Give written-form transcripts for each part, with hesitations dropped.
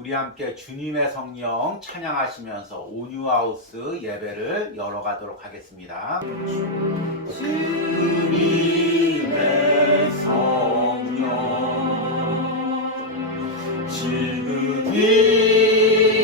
우리 함께 주님의 성령 찬양하시면서 온유하우스 예배를 열어가도록 하겠습니다. 주님의 성령 지금 이곳에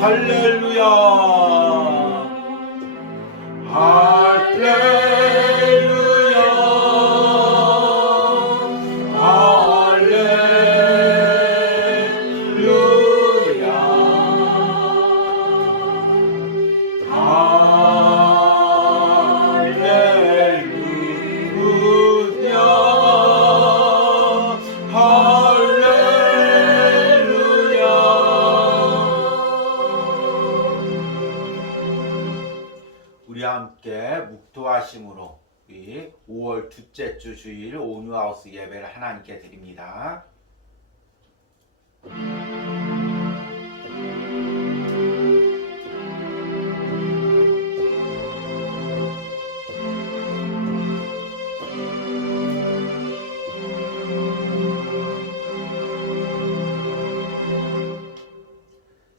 할렐루야 할렐루야 할렐루야 우리 함께 묵도하심으로 우리 5월 둘째 주 주일 온유하우스 예배를 하나님께 드립니다.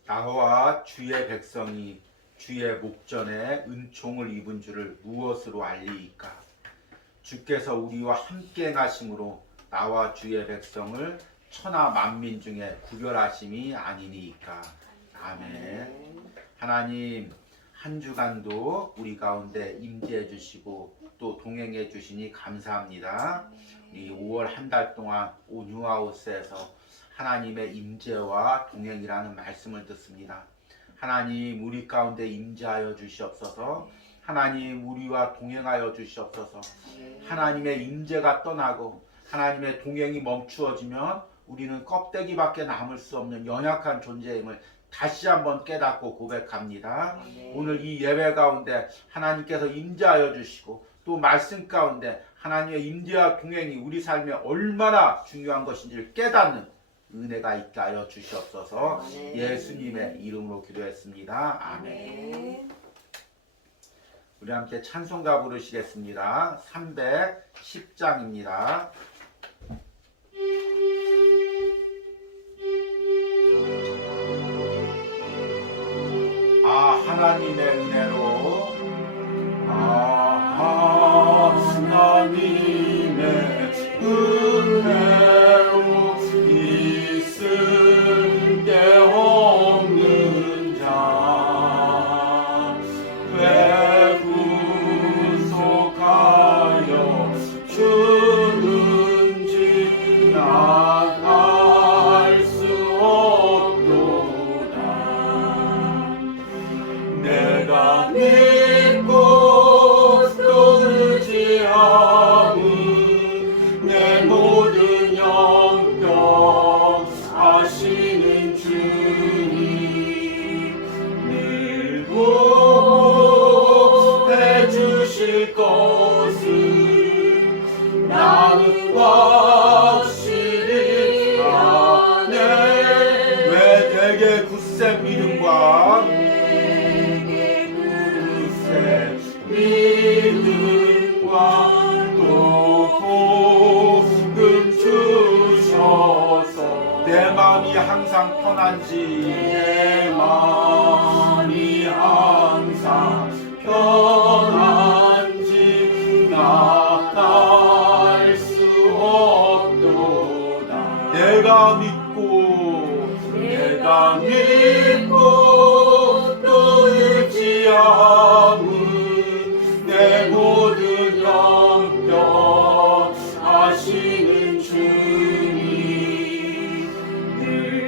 야호와 주의 백성이 주의 목전에 은총을 입은 줄을 무엇으로 알리이까? 주께서 우리와 함께 행하심으로 나와 주의 백성을 천하 만민 중에 구별하심이 아니니이까. 아멘. 하나님, 한 주간도 우리 가운데 임재해 주시고 또 동행해 주시니 감사합니다. 우리 5월 한 달 동안 온유하우스에서 하나님의 임재와 동행이라는 말씀을 듣습니다. 하나님, 우리 가운데 임재하여 주시옵소서. 하나님, 우리와 동행하여 주시옵소서. 하나님의 임재가 떠나고 하나님의 동행이 멈추어지면 우리는 껍데기밖에 남을 수 없는 연약한 존재임을 다시 한번 깨닫고 고백합니다. 오늘 이 예배 가운데 하나님께서 임재하여 주시고 또 말씀 가운데 하나님의 임재와 동행이 우리 삶에 얼마나 중요한 것인지를 깨닫는 은혜가 있게 하여 주시옵소서. 아멘. 예수님의 이름으로 기도했습니다. 아멘. 우리 함께 찬송가 부르시겠습니다. 310장입니다. 하나님의 은혜로 하나님의 은혜로 있을 데 없는 자 왜 구속하여 주는지 난 알 수 없도다. 내가 믿고 또 의지함은 내 모든 영역 아시는 주님 늘 보호해 주실 것을 나는 확실히 아네. 왜 내게 굳센 믿음과 믿음과 또 복음 주셔서 내 마음이 항상 편한지 내 마음이 항상 편한지 나 알 수 없도다. 내가 믿고 또 의지함은 내 모든 영역 아시는 주님 늘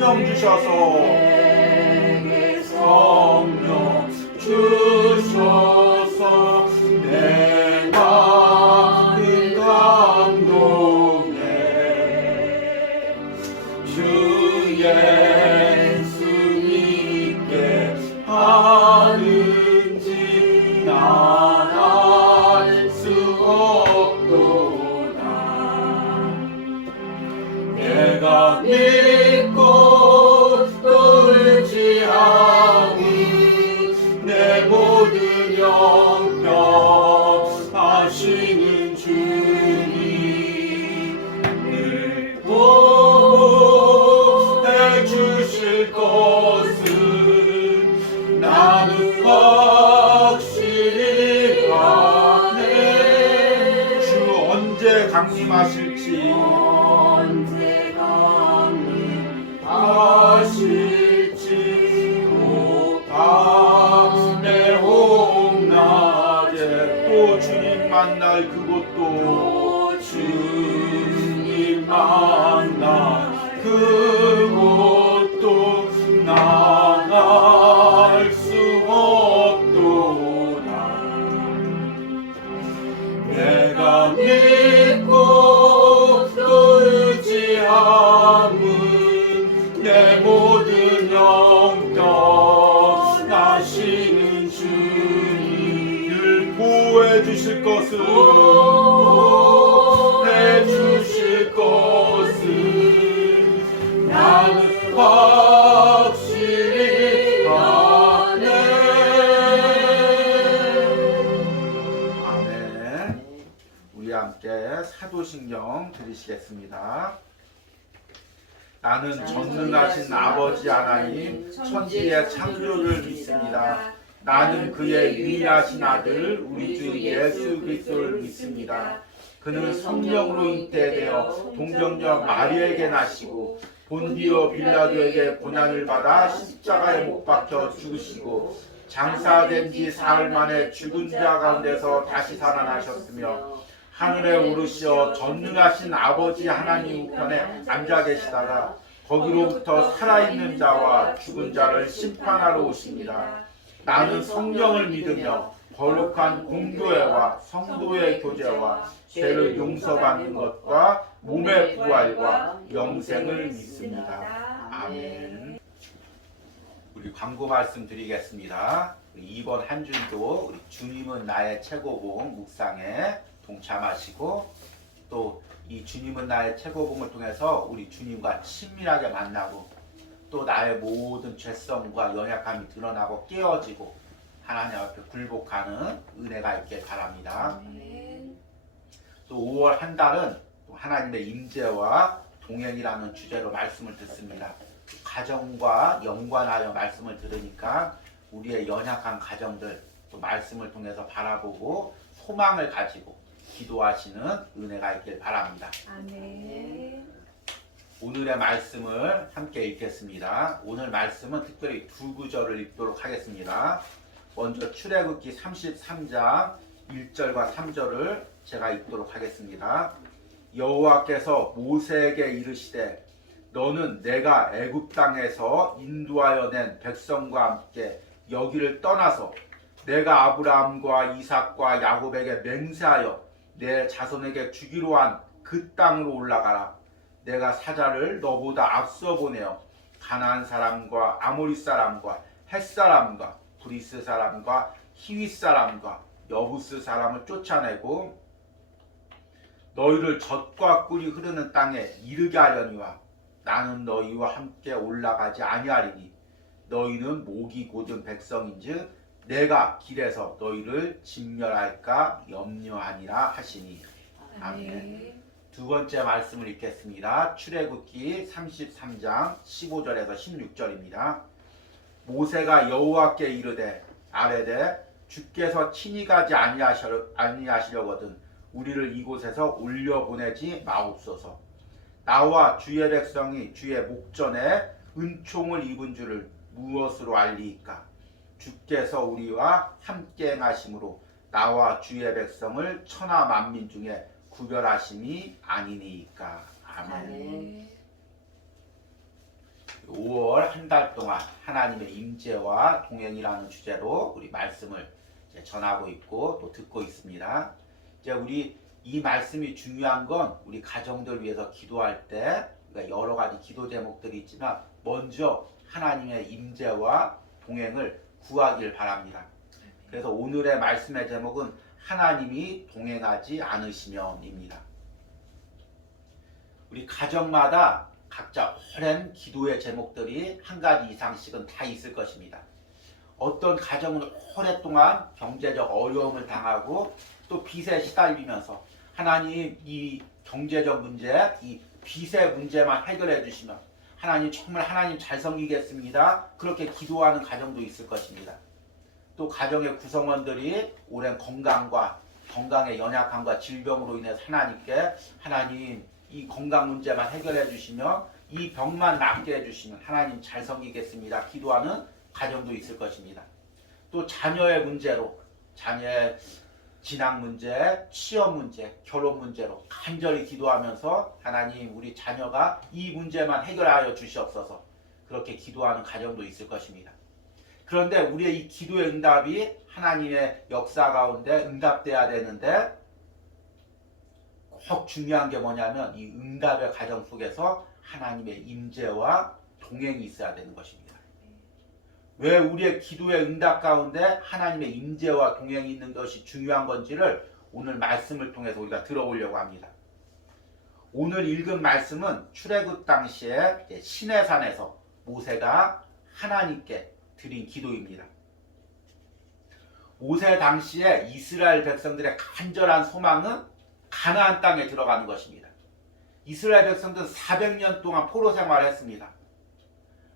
성령 주셔서 성령 주셔서 내 마음 감동해 주 예수 믿게 하는지 난 알 수 없도다. 내가 믿고 또 의지하니 내 모든 영역 아시는 주님을 보고 해주실 것은 나는 확실히 아네. 주 언제 강림하실지 하실지 다음에 홍낮에 또 주님 만날 그곳도 주님 만날 그곳도 난 알 수 없도다. 내가 믿고 또 의지함은 내 모든 영역 나시는 주님을 보호해 주실 것을 보호해 주실 것을 나는 확실히 아네. 아멘. 우리 함께 사도신경 들으시겠습니다. 나는 전능하신 아버지 하나님 천지의 창조를 믿습니다. 나는 그의 유일하신 아들 우리 주 예수 그리스도를 믿습니다. 그는 성령으로 잉태되어 동정녀 마리에게 나시고 본디오 빌라도에게 고난을 받아 십자가에 못 박혀 죽으시고 장사된 지 사흘 만에 죽은 자 가운데서 다시 살아나셨으며 하늘에 오르시어 전능하신 아버지 하나님 우편에 앉아 계시다가 거기로부터 살아있는 자와 죽은 자를 심판하러 오십니다. 나는 성령을 믿으며 거룩한 공교회와 성도의 교제와 죄를 용서받는 것과 몸의 부활과 영생을 믿습니다. 아멘. 우리 광고 말씀 드리겠습니다. 이번 한 주도 우리 주님은 나의 최고봉 묵상에 동참하시고 또 이 주님은 나의 최고봉을 통해서 우리 주님과 친밀하게 만나고 또 나의 모든 죄성과 연약함이 드러나고 깨어지고 하나님 앞에 굴복하는 은혜가 있길 바랍니다. 또 5월 한 달은 또 하나님의 임재와 동행이라는 주제로 말씀을 듣습니다. 가정과 연관하여 말씀을 들으니까 우리의 연약한 가정들 또 말씀을 통해서 바라보고 소망을 가지고 기도하시는 은혜가 있길 바랍니다. 아멘. 오늘의 말씀을 함께 읽겠습니다. 오늘 말씀은 특별히 두 구절을 읽도록 하겠습니다. 먼저 출애굽기 33장 1절과 3절을 제가 읽도록 하겠습니다. 여호와께서 모세에게 이르시되 너는 내가 애굽 땅에서 인도하여 낸 백성과 함께 여기를 떠나서 내가 아브라함과 이삭과 야곱에게 맹세하여 내 자손에게 주기로 한 그 땅으로 올라가라. 내가 사자를 너보다 앞서 보내어 가나안 사람과 아모리 사람과 헷 사람과 브리스 사람과 히윗 사람과 여부스 사람을 쫓아내고 너희를 젖과 꿀이 흐르는 땅에 이르게 하려니와 나는 너희와 함께 올라가지 아니하리니 너희는 목이 곧은 백성인즉 내가 길에서 너희를 진멸할까 염려하니라 하시니. 아멘. 두 번째 말씀을 읽겠습니다. 출애굽기 33장 15절에서 16절입니다. 모세가 여호와께 이르되 아뢰되 주께서 친히 가지 아니하시려거든 우리를 이곳에서 올려보내지 마옵소서. 나와 주의 백성이 주의 목전에 은총을 입은 줄을 무엇으로 알리이까? 주께서 우리와 함께 행하심으로 나와 주의 백성을 천하 만민 중에 구별하심이 아니니까. 아멘. 5월 한 달 동안 하나님의 임재와 동행이라는 주제로 우리 말씀을 이제 전하고 있고 또 듣고 있습니다. 이제 우리 이 말씀이 중요한 건 우리 가정들 위해서 기도할 때 여러 가지 기도 제목들이 있지만 먼저 하나님의 임재와 동행을 구하길 바랍니다. 그래서 오늘의 말씀의 제목은 하나님이 동행하지 않으시면입니다. 우리 가정마다 각자 오랜 기도의 제목들이 한 가지 이상씩은 다 있을 것입니다. 어떤 가정은 오랫동안 경제적 어려움을 당하고 또 빚에 시달리면서 하나님 이 경제적 문제, 이 빚의 문제만 해결해 주시면 하나님 정말 하나님 잘 섬기겠습니다. 그렇게 기도하는 가정도 있을 것입니다. 또 가정의 구성원들이 오랜 건강의 연약함과 질병으로 인해서 하나님께 하나님 이 건강 문제만 해결해 주시면 이 병만 낫게 해주시면 하나님 잘 섬기겠습니다. 기도하는 가정도 있을 것입니다. 또 자녀의 문제로 자녀의 진학 문제, 취업 문제, 결혼 문제로 간절히 기도하면서 하나님 우리 자녀가 이 문제만 해결하여 주시옵소서 그렇게 기도하는 가정도 있을 것입니다. 그런데 우리의 이 기도의 응답이 하나님의 역사 가운데 응답돼야 되는데 꼭 중요한 게 뭐냐면 이 응답의 과정 속에서 하나님의 임재와 동행이 있어야 되는 것입니다. 왜 우리의 기도의 응답 가운데 하나님의 임재와 동행이 있는 것이 중요한 건지를 오늘 말씀을 통해서 우리가 들어보려고 합니다. 오늘 읽은 말씀은 출애굽 당시에 시내산에서 모세가 하나님께 드린 기도입니다. 모세 당시에 이스라엘 백성들의 간절한 소망은 가나안 땅에 들어가는 것입니다. 이스라엘 백성들은 400년 동안 포로 생활을 했습니다.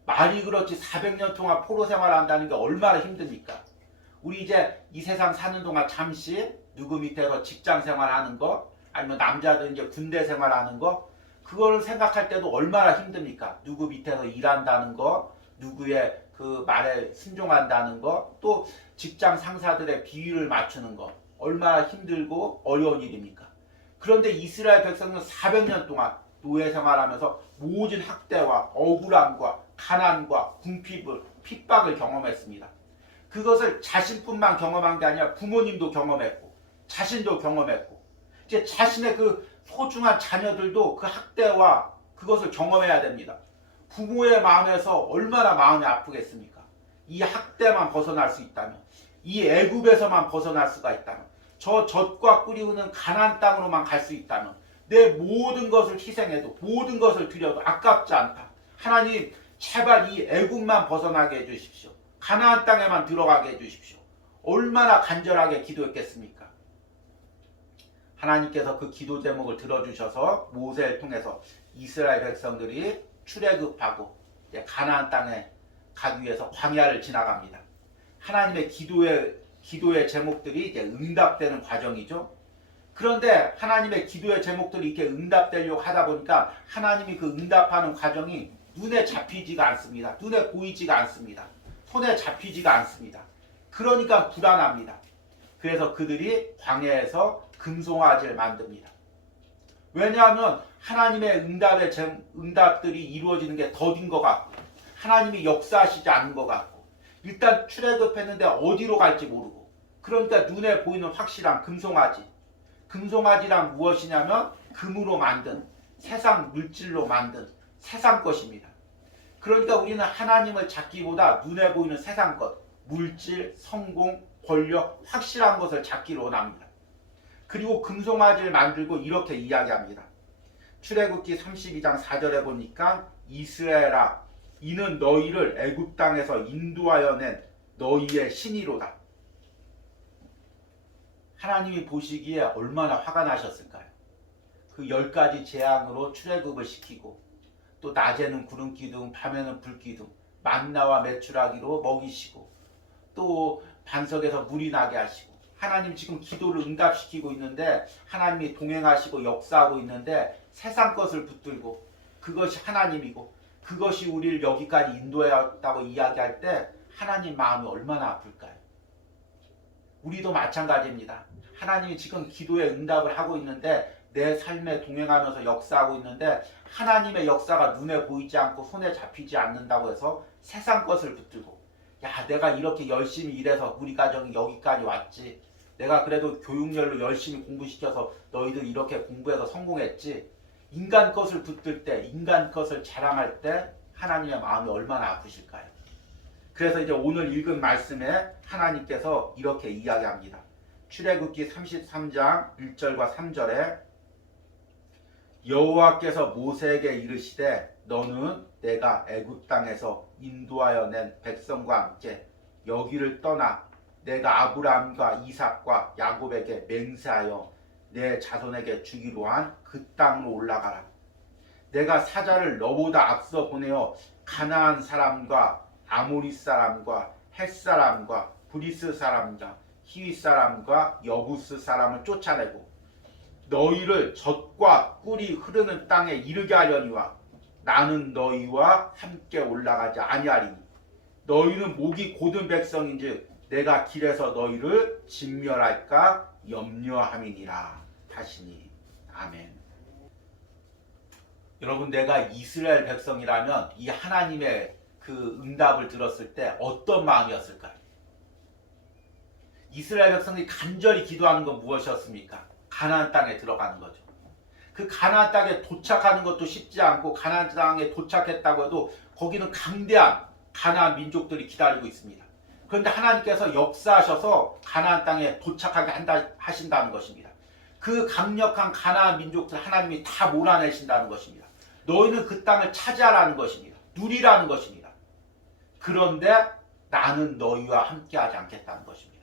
말이 그렇지 400년 동안 포로 생활을 한다는 게 얼마나 힘듭니까? 우리 이제 이 세상 사는 동안 잠시 누구 밑에서 직장 생활하는 거 아니면 남자들 이제 군대 생활하는 거 그거를 생각할 때도 얼마나 힘듭니까? 누구 밑에서 일한다는 거 누구의 그 말에 순종한다는 거 또 직장 상사들의 비위를 맞추는 거 얼마나 힘들고 어려운 일입니까? 그런데 이스라엘 백성은 400년 동안 노예 생활하면서 모든 학대와 억울함과 가난과 궁핍을 핍박을 경험했습니다. 그것을 자신뿐만 경험한 게 아니라 부모님도 경험했고 자신도 경험했고 이제 자신의 그 소중한 자녀들도 그 학대와 그것을 경험해야 됩니다. 부모의 마음에서 얼마나 마음이 아프겠습니까? 이 학대만 벗어날 수 있다면 이 애굽에서만 벗어날 수가 있다면 저 젖과 꿀이 흐르는 가나안 땅으로만 갈 수 있다면 내 모든 것을 희생해도 모든 것을 드려도 아깝지 않다. 하나님 제발 이 애굽만 벗어나게 해주십시오. 가나안 땅에만 들어가게 해주십시오. 얼마나 간절하게 기도했겠습니까? 하나님께서 그 기도 제목을 들어주셔서 모세를 통해서 이스라엘 백성들이 출애굽하고 가나안 땅에 가기 위해서 광야를 지나갑니다. 하나님의 기도의 제목들이 이제 응답되는 과정이죠. 그런데 하나님의 기도의 제목들이 이렇게 응답되려고 하다 보니까 하나님이 그 응답하는 과정이 눈에 잡히지가 않습니다. 눈에 보이지가 않습니다. 손에 잡히지가 않습니다. 그러니까 불안합니다. 그래서 그들이 광야에서 금송아지를 만듭니다. 왜냐하면 하나님의 응답들이 이루어지는 게 더딘 것 같고 하나님이 역사하시지 않는 것 같고 일단 출애굽했는데 어디로 갈지 모르고 그러니까 눈에 보이는 확실한 금송아지. 금송아지란 무엇이냐면 금으로 만든 세상 물질로 만든 세상 것입니다. 그러니까 우리는 하나님을 찾기보다 눈에 보이는 세상 것, 물질, 성공, 권력, 확실한 것을 찾기를 원합니다. 그리고 금송아지를 만들고 이렇게 이야기합니다. 출애굽기 32장 4절에 보니까 이스라엘아 이는 너희를 애굽 땅에서 인도하여 낸 너희의 신이로다. 하나님이 보시기에 얼마나 화가 나셨을까요? 그 10가지 재앙으로 출애굽을 시키고 또 낮에는 구름 기둥, 밤에는 불 기둥, 만나와 메추라기로 먹이시고 또 반석에서 물이 나게 하시고 하나님 지금 기도를 응답시키고 있는데 하나님이 동행하시고 역사하고 있는데 세상 것을 붙들고 그것이 하나님이고 그것이 우리를 여기까지 인도해왔다고 이야기할 때 하나님 마음이 얼마나 아플까요? 우리도 마찬가지입니다. 하나님이 지금 기도에 응답을 하고 있는데 내 삶에 동행하면서 역사하고 있는데 하나님의 역사가 눈에 보이지 않고 손에 잡히지 않는다고 해서 세상 것을 붙들고 야 내가 이렇게 열심히 일해서 우리 가정이 여기까지 왔지. 내가 그래도 교육열로 열심히 공부시켜서 너희들 이렇게 공부해서 성공했지. 인간 것을 붙들 때 인간 것을 자랑할 때 하나님의 마음이 얼마나 아프실까요? 그래서 이제 오늘 읽은 말씀에 하나님께서 이렇게 이야기합니다. 출애굽기 33장 1절과 3절에 여호와께서 모세에게 이르시되 너는 내가 애굽 땅에서 인도하여 낸 백성과 함께 여기를 떠나 내가 아브라함과 이삭과 야곱에게 맹세하여 내 자손에게 주기로 한 그 땅으로 올라가라. 내가 사자를 너보다 앞서 보내어 가나안 사람과 아모리 사람과 헷 사람과 브리스 사람과 히윗 사람과 여부스 사람을 쫓아내고 너희를 젖과 꿀이 흐르는 땅에 이르게 하려니와 나는 너희와 함께 올라가지 아니하리니 너희는 목이 곧은 백성인즉 내가 길에서 너희를 진멸할까 염려함이니라 하시니. 아멘. 여러분 내가 이스라엘 백성이라면 이 하나님의 그 응답을 들었을 때 어떤 마음이었을까요? 이스라엘 백성들이 간절히 기도하는 건 무엇이었습니까? 가나안 땅에 들어가는 거죠. 그 가나안 땅에 도착하는 것도 쉽지 않고 가나안 땅에 도착했다고 해도 거기는 강대한 가나안 민족들이 기다리고 있습니다. 그런데 하나님께서 역사하셔서 가나안 땅에 도착하게 하신다는 것입니다. 그 강력한 가나안 민족들 하나님이 다 몰아내신다는 것입니다. 너희는 그 땅을 차지하라는 것입니다. 누리라는 것입니다. 그런데 나는 너희와 함께하지 않겠다는 것입니다.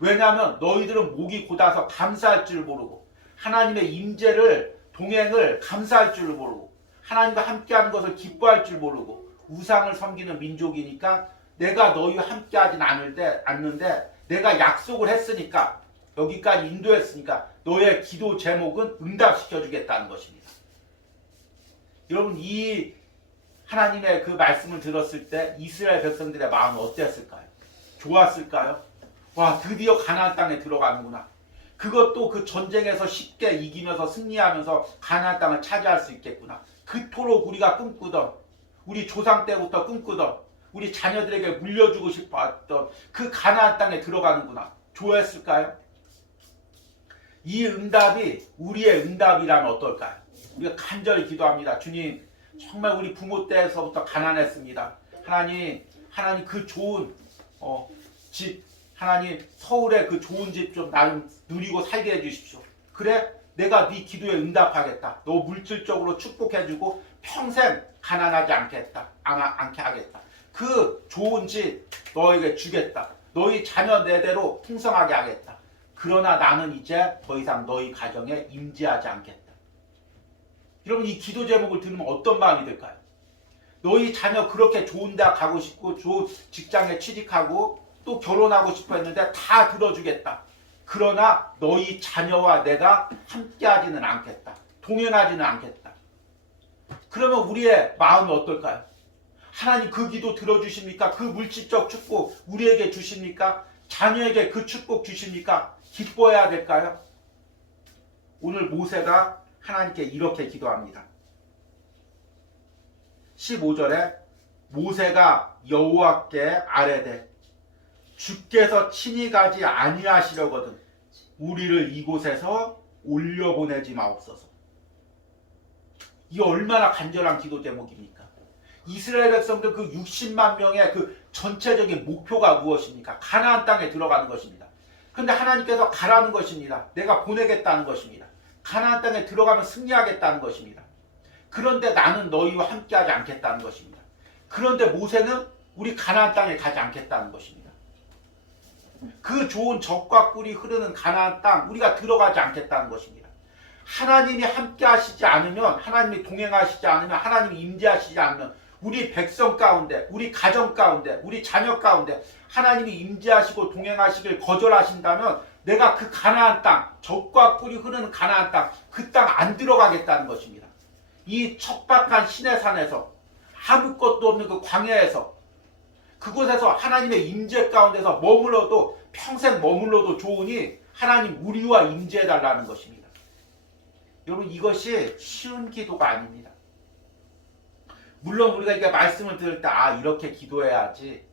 왜냐하면 너희들은 목이 곧아서 감사할 줄 모르고 하나님의 임재를 동행을 감사할 줄 모르고 하나님과 함께하는 것을 기뻐할 줄 모르고 우상을 섬기는 민족이니까 내가 너희와 함께하진 않는데 내가 약속을 했으니까 여기까지 인도했으니까 너의 기도 제목은 응답시켜주겠다는 것입니다. 여러분 이 하나님의 그 말씀을 들었을 때 이스라엘 백성들의 마음은 어땠을까요? 좋았을까요? 와 드디어 가나안 땅에 들어가는구나. 그것도 그 전쟁에서 쉽게 이기면서 승리하면서 가나안 땅을 차지할 수 있겠구나. 그토록 우리가 꿈꾸던 우리 조상 때부터 꿈꾸던 우리 자녀들에게 물려주고 싶었던 그 가나안 땅에 들어가는구나. 좋아했을까요? 이 응답이 우리의 응답이라면 어떨까요? 우리가 간절히 기도합니다. 주님 정말 우리 부모 때에서부터 가난했습니다. 하나님 그 좋은 집 하나님 서울에 그 좋은 집 좀 나름 누리고 살게 해주십시오. 그래 내가 네 기도에 응답하겠다. 너 물질적으로 축복해주고 평생 가난하지 않게 하겠다. 그 좋은 집 너에게 주겠다. 너희 자녀 내대로 풍성하게 하겠다. 그러나 나는 이제 더 이상 너희 가정에 임재하지 않겠다. 여러분 이 기도 제목을 들으면 어떤 마음이 들까요? 너희 자녀 그렇게 좋은 데 가고 싶고 좋은 직장에 취직하고 또 결혼하고 싶어 했는데 다 들어주겠다. 그러나 너희 자녀와 내가 함께하지는 않겠다. 동행하지는 않겠다. 그러면 우리의 마음이 어떨까요? 하나님 그 기도 들어주십니까? 그 물질적 축복 우리에게 주십니까? 자녀에게 그 축복 주십니까? 기뻐해야 될까요? 오늘 모세가 하나님께 이렇게 기도합니다. 15절에 모세가 여호와께 아뢰되 주께서 친히 가지 아니하시려거든 우리를 이곳에서 올려보내지 마옵소서. 이 얼마나 간절한 기도 제목입니까? 이스라엘 백성들 그 60만 명의 그 전체적인 목표가 무엇입니까? 가나안 땅에 들어가는 것입니다. 그런데 하나님께서 가라는 것입니다. 내가 보내겠다는 것입니다. 가나안 땅에 들어가면 승리하겠다는 것입니다. 그런데 나는 너희와 함께하지 않겠다는 것입니다. 그런데 모세는 우리 가나안 땅에 가지 않겠다는 것입니다. 그 좋은 젖과 꿀이 흐르는 가나안 땅 우리가 들어가지 않겠다는 것입니다. 하나님이 함께 하시지 않으면 하나님이 동행하시지 않으면 하나님이 임재하시지 않으면 우리 백성 가운데 우리 가정 가운데 우리 자녀 가운데 하나님이 임재하시고 동행하시길 거절하신다면 내가 그 가나안 땅 젖과 꿀이 흐르는 가나안 땅 그 땅 안 들어가겠다는 것입니다. 이 척박한 시내산에서 아무것도 없는 그 광야에서 그곳에서 하나님의 임재 가운데서 머물러도 평생 머물러도 좋으니 하나님 우리와 임재해달라는 것입니다. 여러분 이것이 쉬운 기도가 아닙니다. 물론 우리가 이게 말씀을 들을 때 이렇게 기도해야지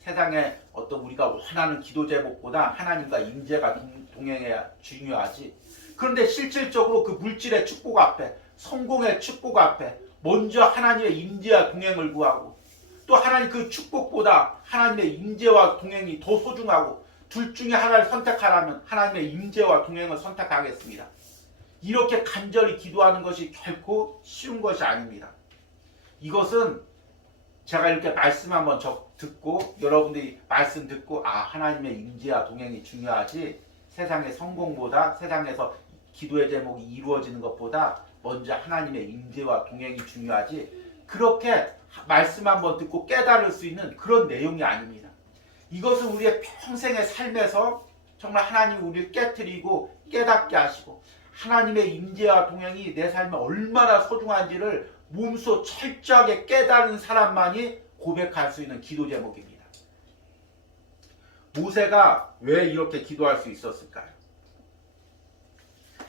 세상에 어떤 우리가 원하는 기도 제목보다 하나님과 임재가 동행해야 중요하지. 그런데 실질적으로 그 물질의 축복 앞에, 성공의 축복 앞에 먼저 하나님의 임재와 동행을 구하고, 또 하나님 그 축복보다 하나님의 임재와 동행이 더 소중하고, 둘 중에 하나를 선택하라면 하나님의 임재와 동행을 선택하겠습니다. 이렇게 간절히 기도하는 것이 결코 쉬운 것이 아닙니다. 이것은 제가 이렇게 말씀 한번 듣고 여러분들이 말씀 듣고 하나님의 임재와 동행이 중요하지, 세상의 성공보다, 세상에서 기도의 제목이 이루어지는 것보다 먼저 하나님의 임재와 동행이 중요하지, 그렇게 말씀 한번 듣고 깨달을 수 있는 그런 내용이 아닙니다. 이것은 우리의 평생의 삶에서 정말 하나님이 우리를 깨트리고 깨닫게 하시고 하나님의 임재와 동행이 내 삶에 얼마나 소중한지를 몸소 철저하게 깨달은 사람만이 고백할 수 있는 기도 제목입니다. 모세가 왜 이렇게 기도할 수 있었을까요?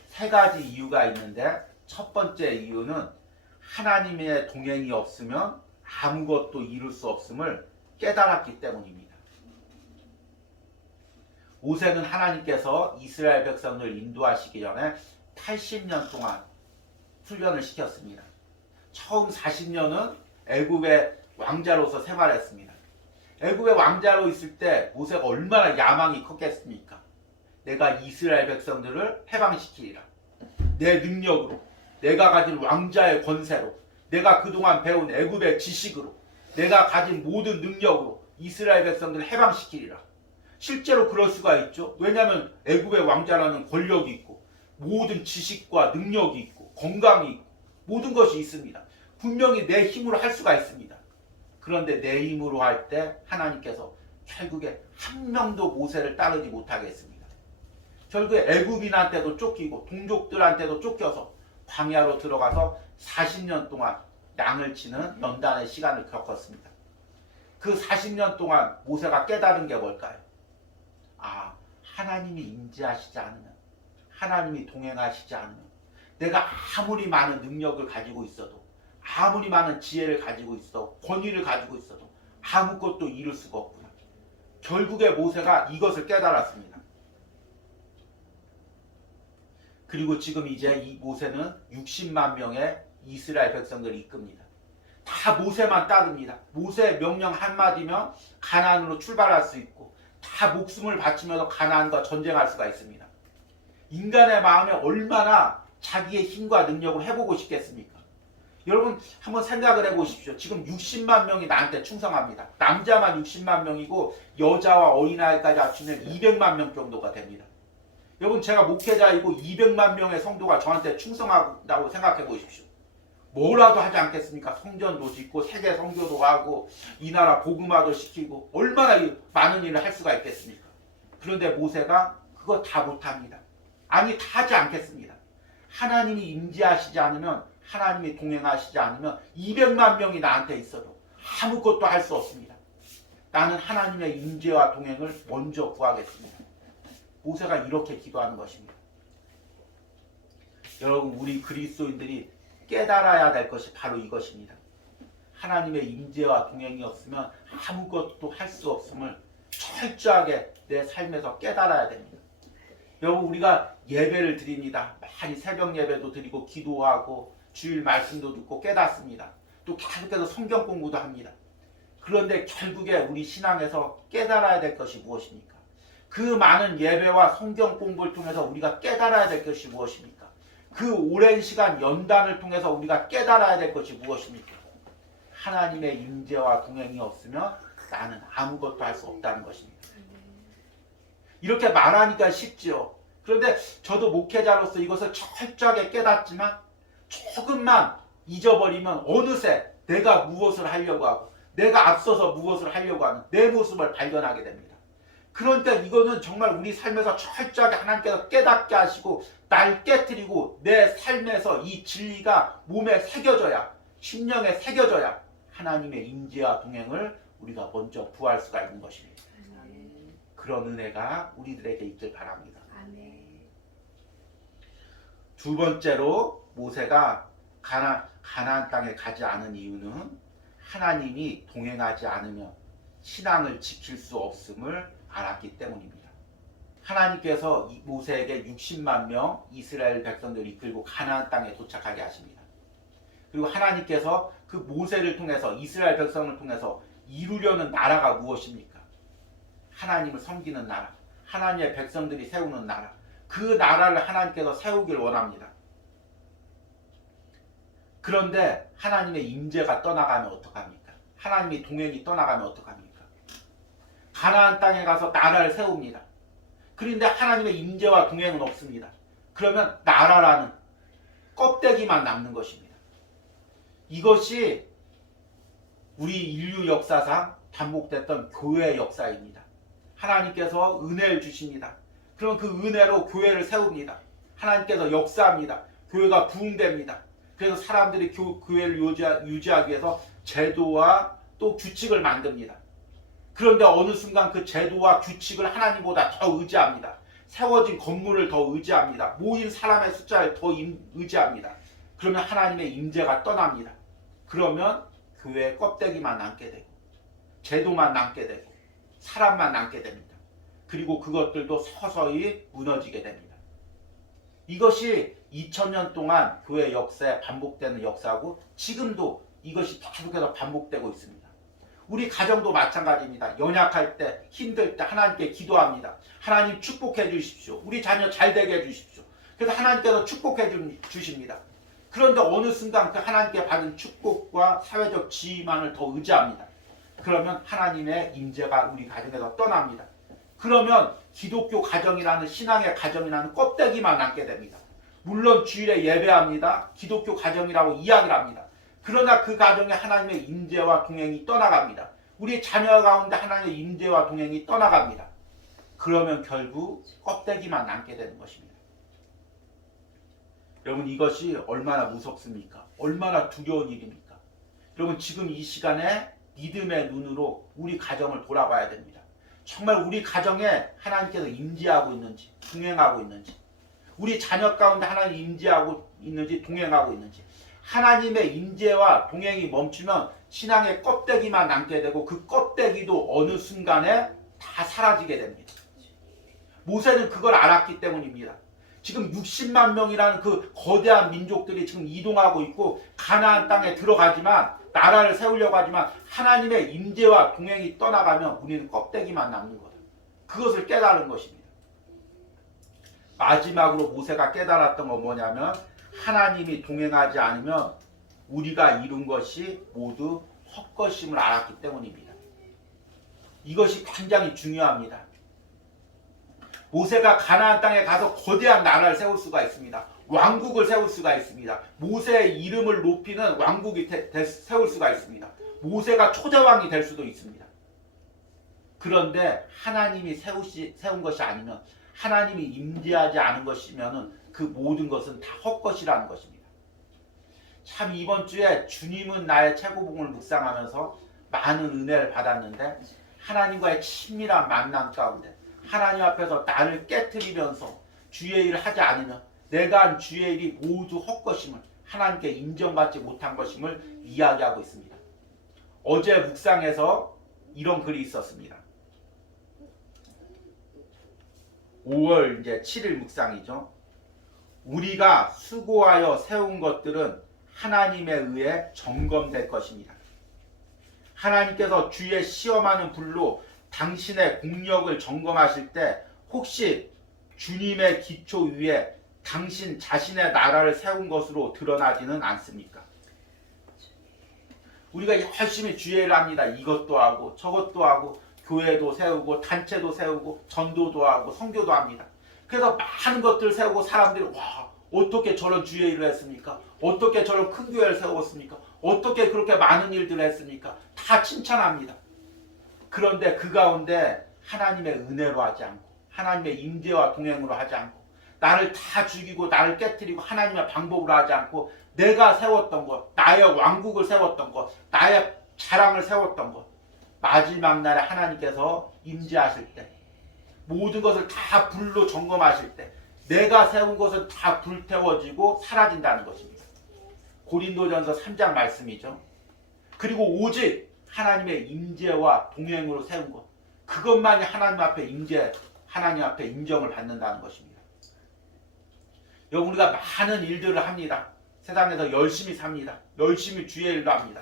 세 가지 이유가 있는데, 첫 번째 이유는 하나님의 동행이 없으면 아무것도 이룰 수 없음을 깨달았기 때문입니다. 모세는 하나님께서 이스라엘 백성을 인도하시기 전에 80년 동안 훈련을 시켰습니다. 처음 40년은 애굽의 왕자로서 생활했습니다. 애굽의 왕자로 있을 때 모세가 얼마나 야망이 컸겠습니까? 내가 이스라엘 백성들을 해방시키리라. 내 능력으로, 내가 가진 왕자의 권세로, 내가 그동안 배운 애굽의 지식으로, 내가 가진 모든 능력으로 이스라엘 백성들을 해방시키리라. 실제로 그럴 수가 있죠. 왜냐하면 애굽의 왕자라는 권력이 있고 모든 지식과 능력이 있고 건강이 있고 모든 것이 있습니다. 분명히 내 힘으로 할 수가 있습니다. 그런데 내 힘으로 할 때 하나님께서 결국에 한 명도 모세를 따르지 못하게 했습니다. 결국에 애굽인한테도 쫓기고 동족들한테도 쫓겨서 광야로 들어가서 40년 동안 양을 치는 연단의 시간을 겪었습니다. 그 40년 동안 모세가 깨달은 게 뭘까요? 하나님이 임재하시지 않으면, 하나님이 동행하시지 않으면 내가 아무리 많은 능력을 가지고 있어도, 아무리 많은 지혜를 가지고 있어도, 권위를 가지고 있어도 아무것도 이룰 수가 없구나. 결국에 모세가 이것을 깨달았습니다. 그리고 지금 이제 이 모세는 60만 명의 이스라엘 백성들을 이끕니다. 다 모세만 따릅니다. 모세 명령 한마디면 가나안으로 출발할 수 있고 다 목숨을 바치면서 가나안과 전쟁할 수가 있습니다. 인간의 마음에 얼마나 자기의 힘과 능력을 해보고 싶겠습니까? 여러분 한번 생각을 해보십시오. 지금 60만 명이 나한테 충성합니다. 남자만 60만 명이고 여자와 어린아이까지 합치면 200만 명 정도가 됩니다. 여러분 제가 목회자이고 200만 명의 성도가 저한테 충성한다고 생각해 보십시오. 뭐라도 하지 않겠습니까? 성전도 짓고 세계 선교도 하고 이 나라 복음화도 시키고 얼마나 많은 일을 할 수가 있겠습니까? 그런데 모세가 그거 다 못합니다. 아니 다 하지 않겠습니다. 하나님이 임재하시지 않으면, 하나님이 동행하시지 않으면 200만 명이 나한테 있어도 아무것도 할 수 없습니다. 나는 하나님의 임재와 동행을 먼저 구하겠습니다. 모세가 이렇게 기도하는 것입니다. 여러분 우리 그리스도인들이 깨달아야 될 것이 바로 이것입니다. 하나님의 임재와 동행이 없으면 아무것도 할 수 없음을 철저하게 내 삶에서 깨달아야 됩니다. 여러분 우리가 예배를 드립니다. 많이 새벽 예배도 드리고 기도하고 주일 말씀도 듣고 깨닫습니다. 또 계속해서 성경 공부도 합니다. 그런데 결국에 우리 신앙에서 깨달아야 될 것이 무엇입니까? 그 많은 예배와 성경 공부를 통해서 우리가 깨달아야 될 것이 무엇입니까? 그 오랜 시간 연단을 통해서 우리가 깨달아야 될 것이 무엇입니까? 하나님의 임재와 동행이 없으면 나는 아무것도 할 수 없다는 것입니다. 이렇게 말하니까 쉽지요. 그런데 저도 목회자로서 이것을 철저하게 깨닫지만 조금만 잊어버리면 어느새 내가 무엇을 하려고 하고 내가 앞서서 무엇을 하려고 하는 내 모습을 발견하게 됩니다. 그러니까 이거는 정말 우리 삶에서 철저하게 하나님께서 깨닫게 하시고 날 깨트리고 내 삶에서 이 진리가 몸에 새겨져야, 심령에 새겨져야 하나님의 임재와 동행을 우리가 먼저 구할 수가 있는 것입니다. 그런 은혜가 우리들에게 있길 바랍니다. 두 번째로 모세가 가나안 땅에 가지 않은 이유는 하나님이 동행하지 않으면 신앙을 지킬 수 없음을 알았기 때문입니다. 하나님께서 모세에게 60만 명 이스라엘 백성들을 이끌고 가나안 땅에 도착하게 하십니다. 그리고 하나님께서 그 모세를 통해서 이스라엘 백성을 통해서 이루려는 나라가 무엇입니까? 하나님을 섬기는 나라, 하나님의 백성들이 세우는 나라, 그 나라를 하나님께서 세우길 원합니다. 그런데 하나님의 임재가 떠나가면 어떡합니까? 하나님의 동행이 떠나가면 어떡합니까? 가나안 땅에 가서 나라를 세웁니다. 그런데 하나님의 임재와 동행은 없습니다. 그러면 나라라는 껍데기만 남는 것입니다. 이것이 우리 인류 역사상 반복됐던 교회의 역사입니다. 하나님께서 은혜를 주십니다. 그럼 그 은혜로 교회를 세웁니다. 하나님께서 역사합니다. 교회가 부흥됩니다. 그래서 사람들이 교회를 유지하기 위해서 제도와 또 규칙을 만듭니다. 그런데 어느 순간 그 제도와 규칙을 하나님보다 더 의지합니다. 세워진 건물을 더 의지합니다. 모인 사람의 숫자를 더 의지합니다. 그러면 하나님의 임재가 떠납니다. 그러면 교회의 껍데기만 남게 되고 제도만 남게 되고 사람만 남게 됩니다. 그리고 그것들도 서서히 무너지게 됩니다. 이것이 2000년 동안 교회 역사에 반복되는 역사고 지금도 이것이 계속해서 반복되고 있습니다. 우리 가정도 마찬가지입니다. 연약할 때, 힘들 때 하나님께 기도합니다. 하나님 축복해 주십시오. 우리 자녀 잘 되게 해 주십시오. 그래서 하나님께서 축복해 주십니다. 그런데 어느 순간 그 하나님께 받은 축복과 사회적 지위만을 더 의지합니다. 그러면 하나님의 임재가 우리 가정에서 떠납니다. 그러면 기독교 가정이라는 신앙의 가정이라는 껍데기만 남게 됩니다. 물론 주일에 예배합니다. 기독교 가정이라고 이야기를 합니다. 그러나 그 가정에 하나님의 임재와 동행이 떠나갑니다. 우리 자녀 가운데 하나님의 임재와 동행이 떠나갑니다. 그러면 결국 껍데기만 남게 되는 것입니다. 여러분 이것이 얼마나 무섭습니까? 얼마나 두려운 일입니까? 여러분 지금 이 시간에 믿음의 눈으로 우리 가정을 돌아봐야 됩니다. 정말 우리 가정에 하나님께서 임재하고 있는지 동행하고 있는지 우리 자녀 가운데 하나님 임재하고 있는지 동행하고 있는지 하나님의 임재와 동행이 멈추면 신앙의 껍데기만 남게 되고 그 껍데기도 어느 순간에 다 사라지게 됩니다. 모세는 그걸 알았기 때문입니다. 지금 60만 명이라는 그 거대한 민족들이 지금 이동하고 있고 가나안 땅에 들어가지만 나라를 세우려고 하지만 하나님의 임재와 동행이 떠나가면 우리는 껍데기만 남는 거다. 그것을 깨달은 것입니다. 마지막으로 모세가 깨달았던 건 뭐냐면 하나님이 동행하지 않으면 우리가 이룬 것이 모두 헛것임을 알았기 때문입니다. 이것이 굉장히 중요합니다. 모세가 가나안 땅에 가서 거대한 나라를 세울 수가 있습니다. 왕국을 세울 수가 있습니다. 모세의 이름을 높이는 왕국이 세울 수가 있습니다. 모세가 초대왕이 될 수도 있습니다. 그런데 하나님이 세운 것이 아니면 하나님이 임재하지 않은 것이면 그 모든 것은 다 헛것이라는 것입니다. 참 이번 주에 주님은 나의 최고봉을 묵상하면서 많은 은혜를 받았는데 하나님과의 친밀한 만남 가운데 하나님 앞에서 나를 깨트리면서 주의 일을 하지 않으면 내가 한 주의 일이 모두 헛것임을 하나님께 인정받지 못한 것임을 이야기하고 있습니다. 어제 묵상에서 이런 글이 있었습니다. 5월 7일 묵상이죠. 우리가 수고하여 세운 것들은 하나님에 의해 점검될 것입니다. 하나님께서 주의 시험하는 불로 당신의 공력을 점검하실 때 혹시 주님의 기초 위에 당신 자신의 나라를 세운 것으로 드러나지는 않습니까? 우리가 열심히 주의를 합니다. 이것도 하고 저것도 하고 교회도 세우고 단체도 세우고 전도도 하고 선교도 합니다. 그래서 많은 것들을 세우고 사람들이 와 어떻게 저런 주의 일을 했습니까? 어떻게 저런 큰 교회를 세웠습니까? 어떻게 그렇게 많은 일들을 했습니까? 다 칭찬합니다. 그런데 그 가운데 하나님의 은혜로 하지 않고 하나님의 임재와 동행으로 하지 않고 나를 다 죽이고 나를 깨트리고 하나님의 방법으로 하지 않고 내가 세웠던 것, 나의 왕국을 세웠던 것, 나의 자랑을 세웠던 것 마지막 날에 하나님께서 임재하실 때 모든 것을 다 불로 점검하실 때 내가 세운 것은 다 불태워지고 사라진다는 것입니다. 고린도전서 3장 말씀이죠. 그리고 오직 하나님의 임재와 동행으로 세운 것, 그것만이 하나님 앞에 임재, 하나님 앞에 인정을 받는다는 것입니다. 여러분, 우리가 많은 일들을 합니다. 세상에서 열심히 삽니다. 열심히 주의 일도 합니다.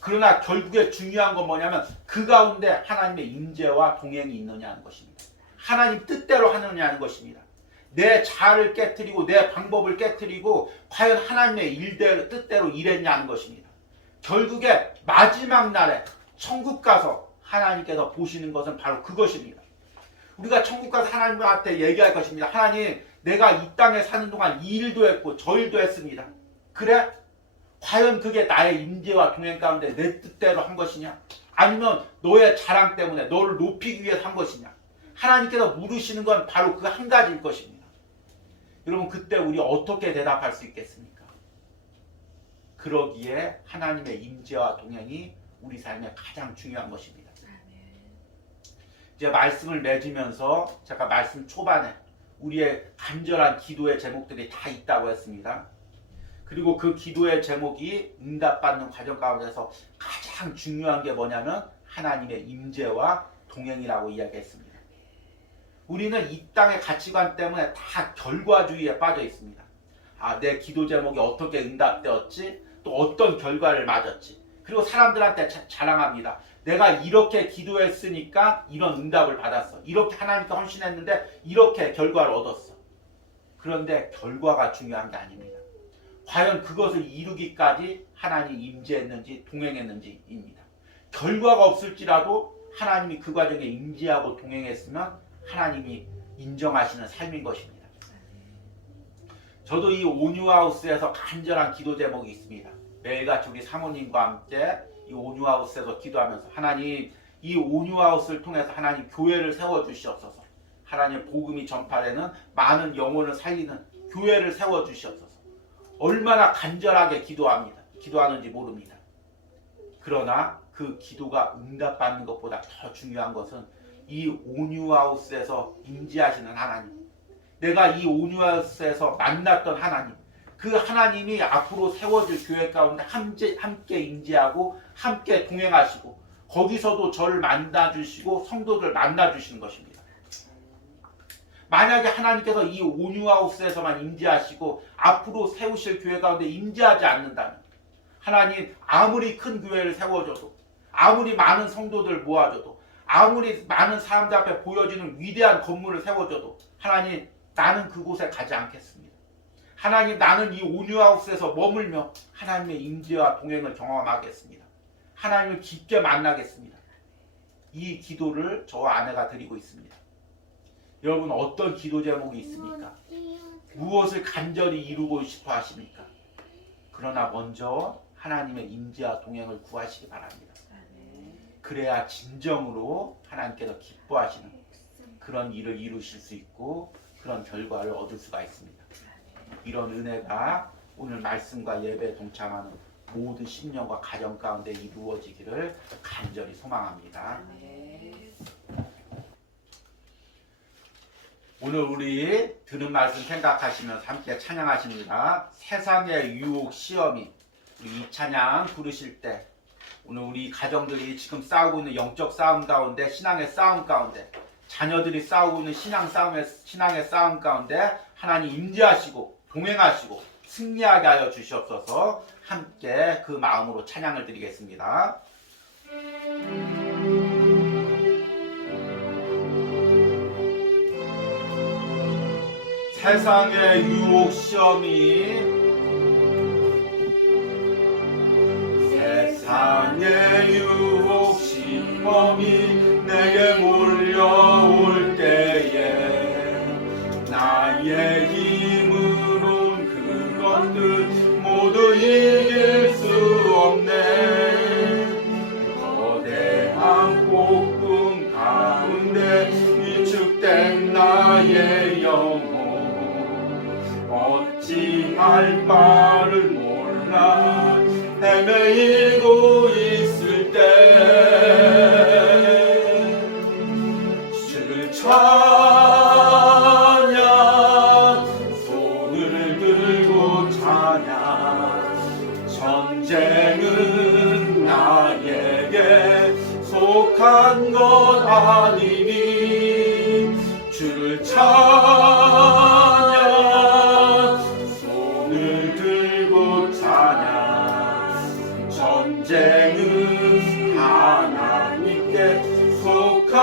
그러나 결국에 중요한 건 뭐냐면 그 가운데 하나님의 임재와 동행이 있느냐는 것입니다. 하나님 뜻대로 하느냐는 것입니다. 내 자아를 깨트리고 내 방법을 깨트리고 과연 하나님의 뜻대로 일했냐는 것입니다. 결국에 마지막 날에 천국 가서 하나님께서 보시는 것은 바로 그것입니다. 우리가 천국 가서 하나님한테 얘기할 것입니다. 하나님, 내가 이 땅에 사는 동안 이 일도 했고 저 일도 했습니다. 그래? 과연 그게 나의 임재와 동행 가운데 내 뜻대로 한 것이냐? 아니면 너의 자랑 때문에 너를 높이기 위해서 한 것이냐? 하나님께서 물으시는 건 바로 그 한 가지일 것입니다. 여러분, 그때 우리 어떻게 대답할 수 있겠습니까? 그러기에 하나님의 임재와 동행이 우리 삶에 가장 중요한 것입니다. 이제 말씀을 맺으면서 제가 말씀 초반에 우리의 간절한 기도의 제목들이 다 있다고 했습니다. 그리고 그 기도의 제목이 응답받는 과정 가운데서 가장 중요한 게 뭐냐면 하나님의 임재와 동행이라고 이야기했습니다. 우리는 이 땅의 가치관 때문에 다 결과주의에 빠져 있습니다. 아, 내 기도 제목이 어떻게 응답되었지? 또 어떤 결과를 맞았지? 그리고 사람들한테 자랑합니다. 내가 이렇게 기도했으니까 이런 응답을 받았어. 이렇게 하나님께 헌신했는데 이렇게 결과를 얻었어. 그런데 결과가 중요한 게 아닙니다. 과연 그것을 이루기까지 하나님이 임재했는지 동행했는지입니다. 결과가 없을지라도 하나님이 그 과정에 임재하고 동행했으면 하나님이 인정하시는 삶인 것입니다. 저도 이 온유하우스에서 간절한 기도 제목이 있습니다. 매일같이 우리 사모님과 함께 이 온유하우스에서 기도하면서 하나님, 이 온유하우스를 통해서 하나님 교회를 세워주시옵소서. 하나님 복음이 전파되는 많은 영혼을 살리는 교회를 세워주시옵소서. 얼마나 간절하게 기도하는지 모릅니다. 그러나 그 기도가 응답받는 것보다 더 중요한 것은 이 온유하우스에서 임재하시는 하나님, 내가 이 온유하우스에서 만났던 하나님, 그 하나님이 앞으로 세워질 교회 가운데 함께 임재하고 함께 동행하시고 거기서도 저를 만나주시고 성도들 만나주시는 것입니다. 만약에 하나님께서 이 온유하우스에서만 임재하시고 앞으로 세우실 교회 가운데 임재하지 않는다면 하나님, 아무리 큰 교회를 세워줘도 아무리 많은 성도들 모아줘도 아무리 많은 사람들 앞에 보여지는 위대한 건물을 세워줘도 하나님, 나는 그곳에 가지 않겠습니다. 하나님, 나는 이 온유하우스에서 머물며 하나님의 임재와 동행을 경험하겠습니다. 하나님을 깊게 만나겠습니다. 이 기도를 저와 아내가 드리고 있습니다. 여러분, 어떤 기도 제목이 있습니까? 무엇을 간절히 이루고 싶어 하십니까? 그러나 먼저 하나님의 임재와 동행을 구하시기 바랍니다. 그래야 진정으로 하나님께서 기뻐하시는 그런 일을 이루실 수 있고 그런 결과를 얻을 수가 있습니다. 이런 은혜가 오늘 말씀과 예배에 동참하는 모든 신령과 가정 가운데 이루어지기를 간절히 소망합니다. 오늘 우리 들은 말씀 생각하시면서 함께 찬양하십니다. 세상의 유혹 시험이, 우리 이 찬양 부르실 때 오늘 우리 가정들이 지금 싸우고 있는 영적 싸움 가운데, 신앙의 싸움 가운데, 자녀들이 싸우고 있는 신앙의 싸움 가운데 하나님 임재하시고 동행하시고 승리하게 하여 주시옵소서. 함께 그 마음으로 찬양을 드리겠습니다. 세상의 유혹 시험이, 세상의 유혹 시험이 내게 몰려올 때에 나의 힘으론 그것들 모두 이길 수 없네. 거대한 폭풍 가운데 위축된 나의 영혼, 어찌할 바를 몰라 헤매이고 있을 때 주를 찬양 속한 건 아니니 주를 찬양 손을 들고 찬양 전쟁은 하나님께 속한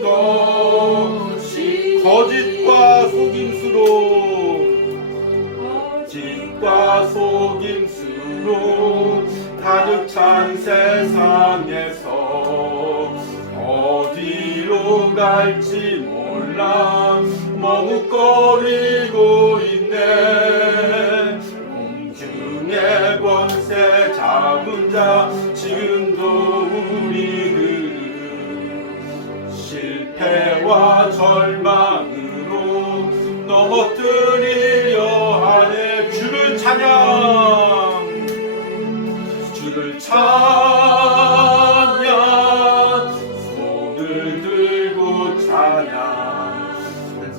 것이 거짓과 속임수로 가득 찬 세상에서 어디로 갈지 몰라 머뭇거리고 있네. 공중의 권세 잡은 자 지금도 우리를 실패와 절망으로 넘어뜨리려 하네. 주를 찬양 주를 찬양 손을 들고 찬양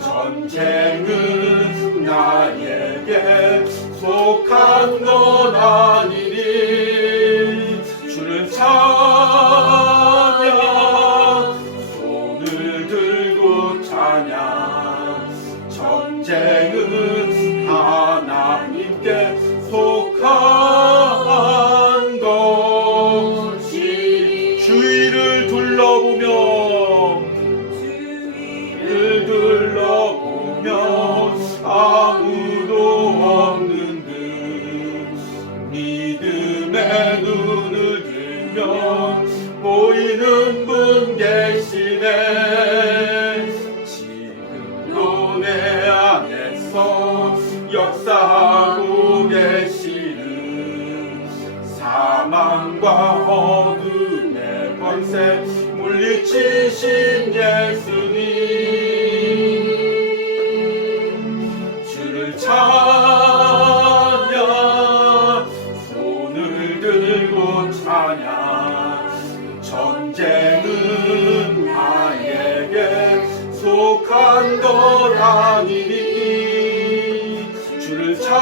전쟁은 나에게 속한 건 아니니 주를 찬양 손을 들고 찬양 전쟁은 하나님께 속한 것이 주위를 둘러보며 아무도 없는 듯 믿음의 눈을 들면 보이는 분 계시네. 지금도 내 안에서 역사하고 계시는 사망과 어둠의 권세 물리치신 예수님 주를 찬양 손을 들고 찬양 전쟁은 나에게 속한 것 아니니 주를 찬양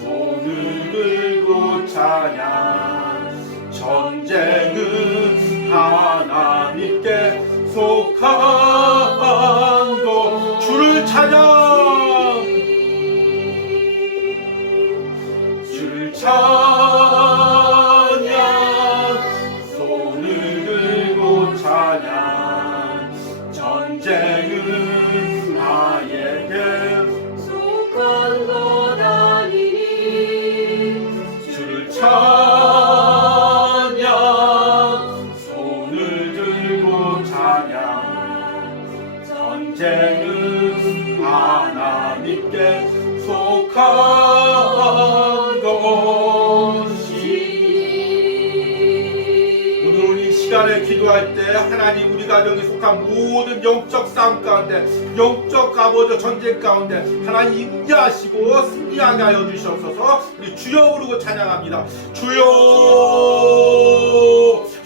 손을 들고 찬양 전쟁은 하나님께 속한 것 주를 찬양 주를 찬양 손을 들고 찬양 전쟁은 나에게 속한 것 아니니 주를 찬양 손을 들고 찬양 전쟁은 하나님께 속한 것이 오늘 우리 시간에 기도할 때 하나님 우리 가정에 속한 모든 영적 싸움 가운데 영적 갑오저 전쟁 가운데 하나님 임재하시고 승리하게 하여 주시옵소서. 우리 주여 부르고 찬양합니다. 주여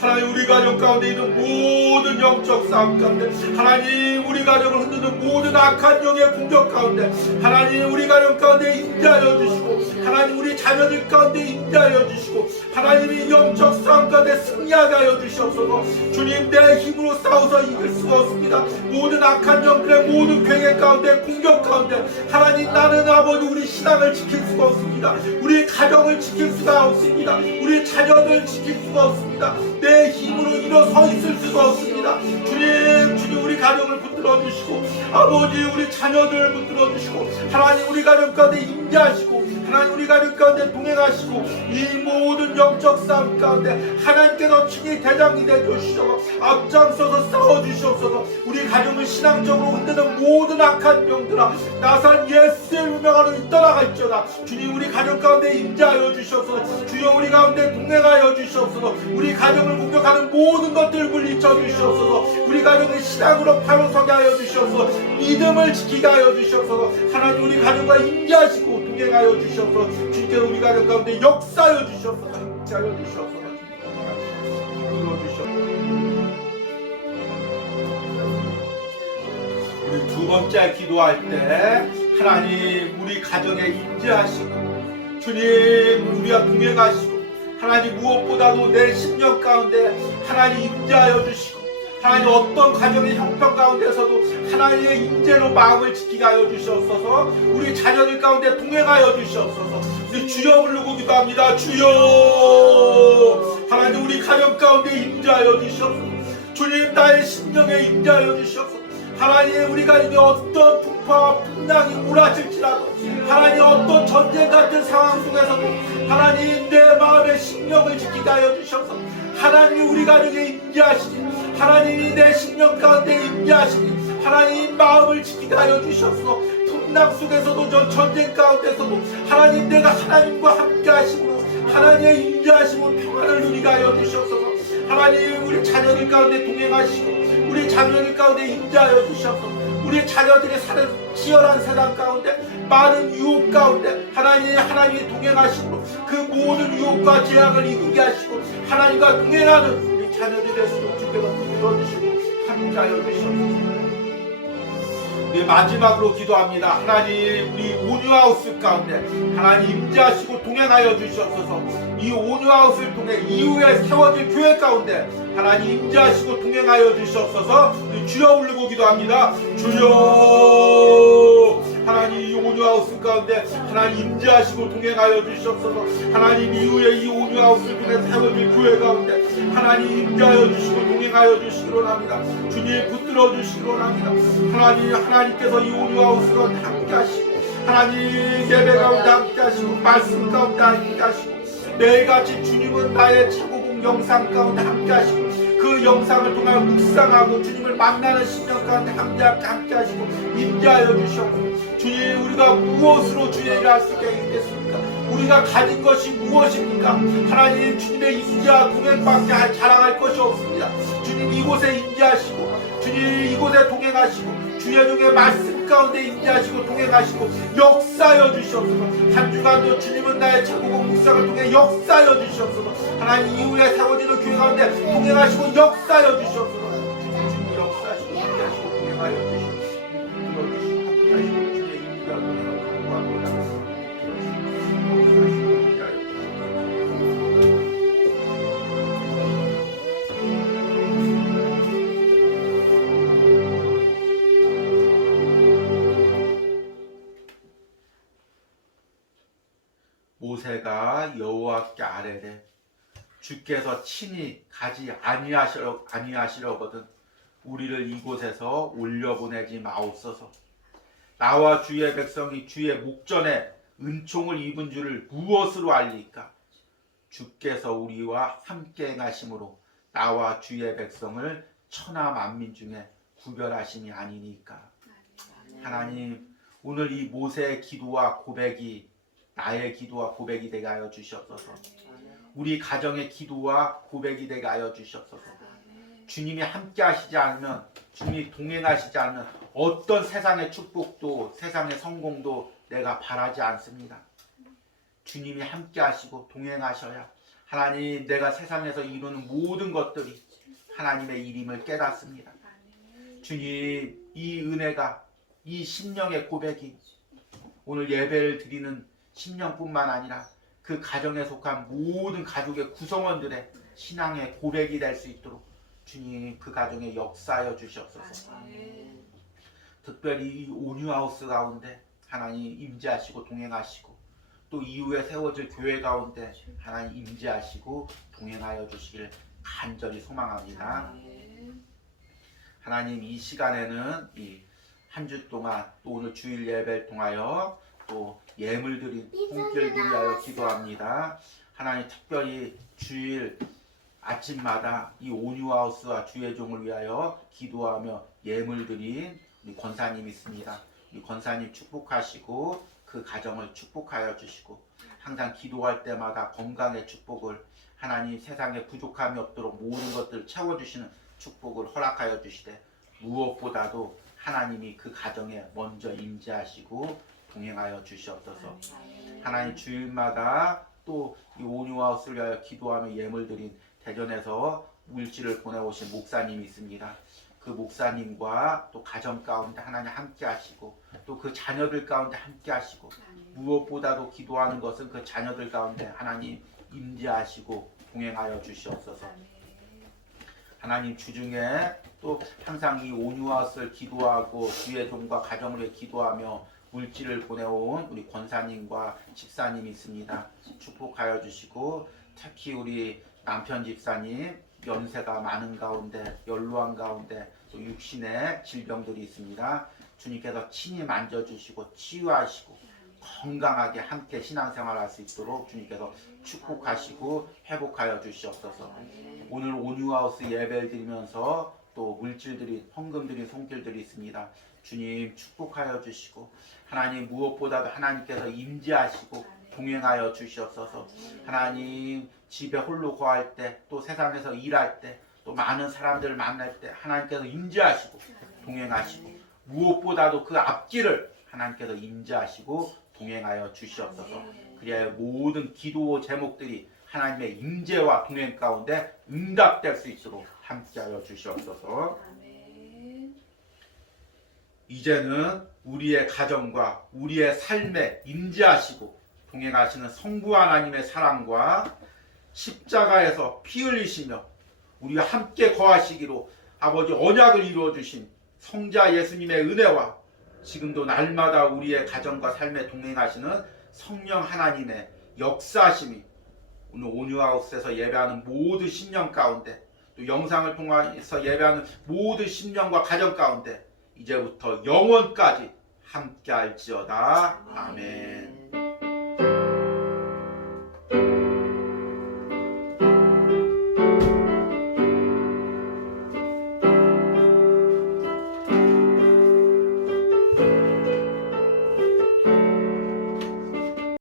하나님 우리 가정 가운데 있는 모든 영적 싸움 가운데 하나님 우리 가정을 흔드는 모든 악한 영의 공격 가운데 하나님 우리 가정 가운데 임재하여 주시고 하나님 우리 자녀들 가운데 임재하여 주시고 하나님이 영적 싸움 가운데 승리하게 하여 주시옵소서. 주님 내 힘으로 싸워서 이길 수가 없습니다. 모든 악한 영들의 모든 괴계 가운데 공격 가운데 하나님 나는 아버지 우리 신앙을 지킬 수가 없습니다. 우리 가정을 지킬 수가 없습니다. 우리 자녀들 지킬 수가 없습니다. 내 힘으로 일어서 있을 수가 없습니다. 주님 우리 가정을 붙들어 주시고 아버지 우리 자녀들을 붙들어 주시고 하나님 우리 가정 가운데 임재하시고 하나님 우리 가정 가운데 동행하시고 이 모든 영적 싸움 가운데 하나님께서 친히 대장이 되주시옵소서. 앞장서서 싸워주시옵소서. 우리 가정을 신앙적으로 흔드는 모든 악한 병들아 나산 예수의 운명하는 떠나갈지어다. 주님 우리 가정 가운데 임재하여 주시옵소서. 주여 우리 가운데 동행하여 주시옵소서. 우리 가정을 공격하는 모든 것들 물리쳐 주시옵소서. 우리 가정을 신앙으로 바로 서게 하여 주시옵소서. 믿음을 지키게 하여 주시옵소서. 하나님 우리 가정과 임재하시고 동행하여 주시옵소서. 주께서 우리 가정 가운데 역사하여 주시옵소서. 임재하여 주시옵소서. 우리 두 번째 기도할 때 하나님 우리 가정에 임재하시고 주님 우리와 동행하시고 하나님 무엇보다도 내 심령 가운데 하나님 임재하여 주시고 하나님 어떤 가정의 형편 가운데서도 하나님의 임재로 마음을 지키게 하여 주시옵소서. 우리 자녀들 가운데 동행하여 주시옵소서. 우리 주여 부르고 기도합니다. 주여 하나님 우리 가정 가운데 임재하여 주시옵소서. 주님 나의 심령에 임재하여 주시옵소서. 하나님 우리 가정에 어떤 풍파와 풍랑이 몰아칠지라도 하나님 어떤 전쟁 같은 상황 속에서도 하나님 내 마음의 심령을 지키게 하여 주시옵소서. 하나님이 우리 가정에 임재하시니 하나님이 내 심령 가운데 임재하시니 하나님 마음을 지키게 하여 주시옵소서. 풍랑 속에서도 저 전쟁 가운데서도 하나님 내가 하나님과 함께 하심으로 하나님의 임재하심으로 평안을 누리게 하여 주시옵소서. 하나님 우리 자녀들 가운데 동행하시고 우리 자녀들 가운데 임재하여 주시옵소서. 우리 자녀들이 사는 치열한 세상 가운데 많은 유혹 가운데 하나님이 동행하시고 그 모든 유혹과 제약을 이기게 하시고 하나님과 동행하는 우리 자녀들이 되시도록 주께서 불러주시고 함께하여 주시옵소서. 우리 마지막으로 기도합니다. 하나님 우리 온유하우스 가운데 하나님 임재하시고 동행하여 주시옵소서. 이 온유하우스를 통해 이후에 세워질 교회 가운데 하나님 임재하시고 동행하여 주시옵소서. 주여 부르고 기도합니다. 주여 하나님 이 온유하우스 가운데 하나님 임재하시고 동행하여 주시옵소서. 하나님 이후에 이 온유하우스를 통해 세워질 교회 가운데 하나님 임재하여 주시고 동행하여 주시기로 합니다. 주님 붙들어 주시기로 합니다. 하나님께서 이 온유하우스 가운데 함께 하시고 하나님 예배 가운데 함께 하시고 말씀 가운데 함께 하시고 매일같이 주님은 나의 최고봉 영상 가운데 함께 하시고 그 영상을 통하여 묵상하고 주님을 만나는 심령 가운데 함께 하시고 임재하여 주시옵소서. 주님 우리가 무엇으로 주의 일을 할 수 있겠습니까? 우리가 가진 것이 무엇입니까? 하나님 주님의 임재와 동행밖에 자랑할 것이 없습니다. 주님 이곳에 임재하시고 주님 이곳에 동행하시고 주의 종의 말씀 가운데 임재하시고 동행하시고 역사하여 주시옵소서. 한 주간도 주님은 나의 최고봉 묵상을 통해 역사하여 주시옵소서. 하나님 이후에 세워지는 교회 가운데 동행하시고 역사하여 주시옵소서. 주님 역사하시고 임재하시고 동행하여 주시옵소서. 들어주시고 함께하시고 주의 임재와 동행을 간구합니다. 역사하시고 임재하여 모세가 여호와께 아뢰되 주께서 친히 가지 아니하시려거든 우리를 이곳에서 올려보내지 마옵소서. 나와 주의 백성이 주의 목전에 은총을 입은 줄을 무엇으로 알리까? 주께서 우리와 함께 행하심으로 나와 주의 백성을 천하 만민 중에 구별하심이 아니니까. 하나님 오늘 이 모세의 기도와 고백이 나의 기도와 고백이 되게 하여 주시옵소서. 우리 가정의 기도와 고백이 되게 하여 주시옵소서. 주님이 함께 하시지 않으면 주님이 동행하시지 않으면 어떤 세상의 축복도 세상의 성공도 내가 바라지 않습니다. 주님이 함께 하시고 동행하셔야 하나님 내가 세상에서 이루는 모든 것들이 하나님의 일임을 깨닫습니다. 주님 이 은혜가 이 심령의 고백이 오늘 예배를 드리는 심령뿐만 아니라 그 가정에 속한 모든 가족의 구성원들의 신앙의 고백이 될 수 있도록 주님 그 가정에 역사하여 주시옵소서. 특별히 이 온유하우스 가운데 하나님 임재하시고 동행하시고 또 이후에 세워질 교회 가운데 하나님 임재하시고 동행하여 주시길 간절히 소망합니다. 하나님 이 시간에는 이 한 주 동안 또 오늘 주일 예배를 통하여 또 예물 드린 손길을 위하여 기도합니다. 하나님 특별히 주일 아침마다 이 온유하우스와 주의 종을 위하여 기도하며 예물 드린 우리 권사님 있습니다. 우리 권사님 축복하시고 그 가정을 축복하여 주시고 항상 기도할 때마다 건강의 축복을 하나님 세상에 부족함이 없도록 모든 것들을 채워주시는 축복을 허락하여 주시되 무엇보다도 하나님이 그 가정에 먼저 임재하시고 동행하여 주시옵소서. 하나님 주일마다 또 이 온유하우스를 위하여 기도하며 예물 드린 대전에서 물질을 보내오신 목사님이 있습니다. 그 목사님과 또 가정 가운데 하나님 함께 하시고 또 그 자녀들 가운데 함께 하시고 무엇보다도 기도하는 것은 그 자녀들 가운데 하나님 임재하시고 동행하여 주시옵소서. 하나님 주중에 또 항상 이 온유하우스를 기도하고 주의 종과 가정을 위해 기도하며 물질을 보내온 우리 권사님과 집사님이 있습니다. 축복하여 주시고 특히 우리 남편 집사님 연세가 많은 가운데 연로한 가운데 또 육신의 질병들이 있습니다. 주님께서 친히 만져주시고 치유하시고 건강하게 함께 신앙생활할 수 있도록 주님께서 축복하시고 회복하여 주시옵소서. 오늘 온유하우스 예배를 드리면서 또 물질들이 헌금들이 손길들이 있습니다. 주님 축복하여 주시고 하나님 무엇보다도 하나님께서 임재하시고 동행하여 주시옵소서. 하나님 집에 홀로 거할 때 또 세상에서 일할 때 또 많은 사람들을 만날 때 하나님께서 임재하시고 동행하시고 무엇보다도 그 앞길을 하나님께서 임재하시고 동행하여 주시옵소서. 그리하여 모든 기도 제목들이 하나님의 임재와 동행 가운데 응답될 수 있도록 함께하여 주시옵소서. 이제는 우리의 가정과 우리의 삶에 임재하시고 동행하시는 성부 하나님의 사랑과 십자가에서 피 흘리시며 우리와 함께 거하시기로 아버지 언약을 이루어 주신 성자 예수님의 은혜와 지금도 날마다 우리의 가정과 삶에 동행하시는 성령 하나님의 역사하심이 오늘 온유하우스에서 예배하는 모든 심령 가운데 또 영상을 통해서 예배하는 모든 심령과 가정 가운데 이제부터 영원까지 함께할지어다. 아멘.